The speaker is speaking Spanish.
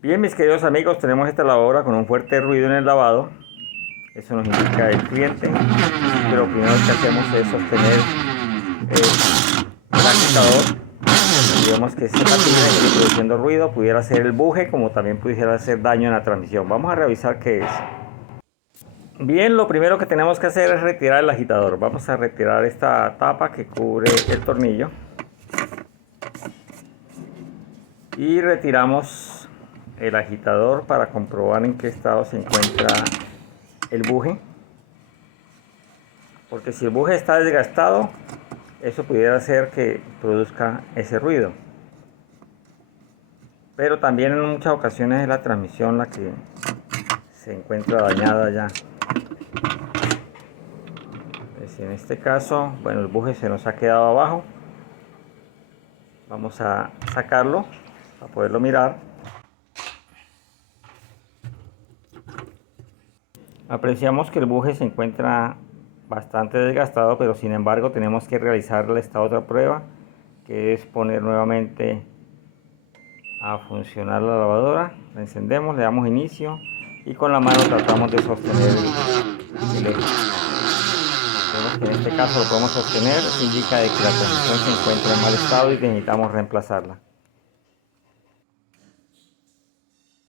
Bien, mis queridos amigos, tenemos esta lavadora con un fuerte ruido en el lavado. Eso nos indica el cliente. Pero lo primero que hacemos es sostener el agitador. Y vemos que esta máquina está produciendo ruido, pudiera ser el buje, como también pudiera hacer daño en la transmisión. Vamos a revisar qué es. Bien, lo primero que tenemos que hacer es retirar el agitador. Vamos a retirar esta tapa que cubre el tornillo. Y retiramos el agitador para comprobar en qué estado se encuentra el buje, porque si el buje está desgastado, eso pudiera hacer que produzca ese ruido. Pero también en muchas ocasiones es la transmisión la que se encuentra dañada ya. En este caso, bueno, el buje se nos ha quedado abajo. Vamos a sacarlo para poderlo mirar. Apreciamos que el buje se encuentra bastante desgastado, pero sin embargo tenemos que realizar esta otra prueba, que es poner nuevamente a funcionar la lavadora. La encendemos, le damos inicio y con la mano tratamos de sostener el eje. Vemos que en este caso lo podemos sostener, indica de que la posición se encuentra en mal estado y necesitamos reemplazarla.